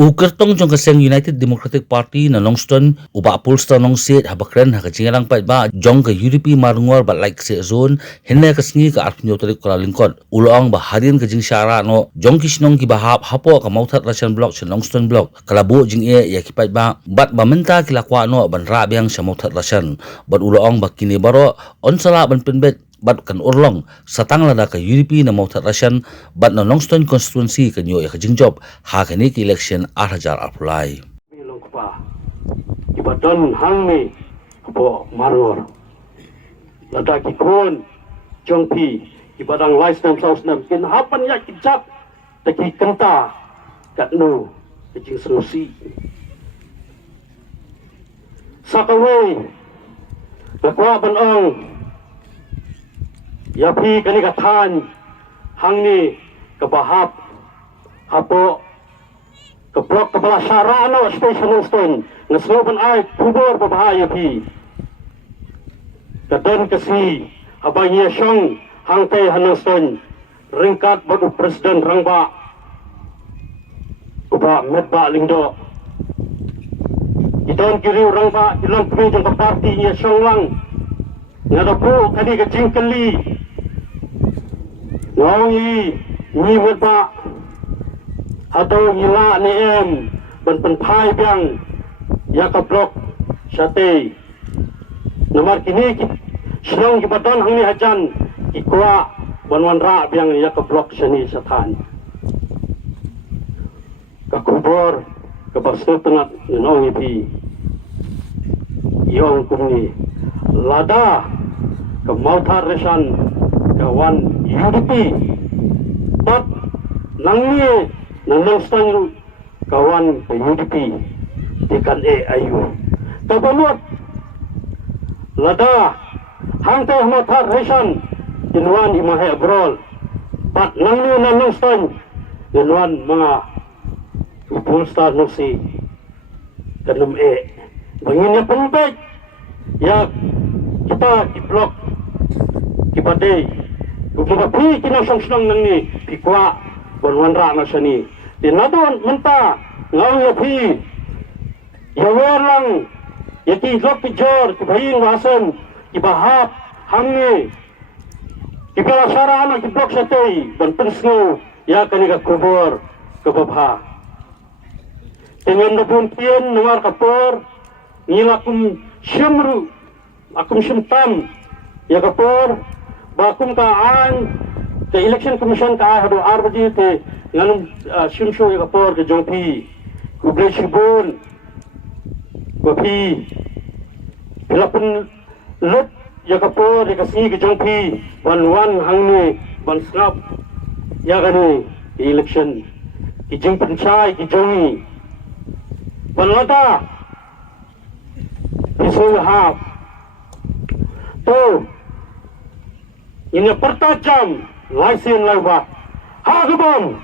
Ukertong jong kaseng United Democratic Party na Longston uba pulsta nong seat habakren hakajingalang pa ba jong ka UDP marungor ba like se zone hinna kasngi ka arpnyo tarik kala lingkod uloang ba hadin ka jing syara no jong kisnong ki bahap hapo ka mauthat Russian block sa Longston block kalabo jing ya kipat ba bat bamenta kilakwa no ban rabiang sa mauthat Russian bat uloang ba kini baro onsala ban penbet bat kan urlong satang lada ka UDP na mauthat Russian bat na Longston constituency kanyo ya kajing job ha kani ki election 8,000 apply Bilong pa ibadan hangmi po maror lada ki kon jongpi ibadang license house nam kin hapan ya kijak taki kenta kat no kajing senusi sakaway nakwa banong yapi kani katan hangni kabahap hapo keblok kepala syarano station Longston ngesloban ay kubur babahaya pi kadan kasi abangnya syong hangtai Longston ringkat badu presiden rangba uba medba lingdo idon kiri rangba ilang pemijang ke parti nya syong lang ngadapu kadi kajing keli ngongi ni medba atau ngila ni ban penpai biang ya ka blok syate nomor kini syong kibadan hangni hajan ikwa banwan ra biang ya ka blok syani satan ka kubur ka basno tengat nong ipi yong kumni lada ka mautar resan kawan UDP bat nangni Longston kawan ke UDP ikan ayu tabalut lada hangteh motar resan inwan imahe abrol pat nangni Longston inwan mga upulsta nusi kanum banginnya penbek ya kita di blok kipade kumapi kinasong-song nangni pikwa banwan ra na sani dinadon menta ngaw yapi yawelang yati lok pijor kibayin wasan kibahap hangi kipala sarana kiblok satay ban pensno ya kaniga kubur kababha dengan nabun pien nuar kapur ngilakum syamru akum syamtam ya kapur bakum kaan ke election commission ka hado arbji te nganum shimsho ya kapur ke jongpi kuble shibun kopi pilapun lut ya kapur ya kasi ke jongpi wan hangni ban snap ya gani election ki jing panchai ki jongi panlata isul hap to ini pertajam laisin laiba ha kebom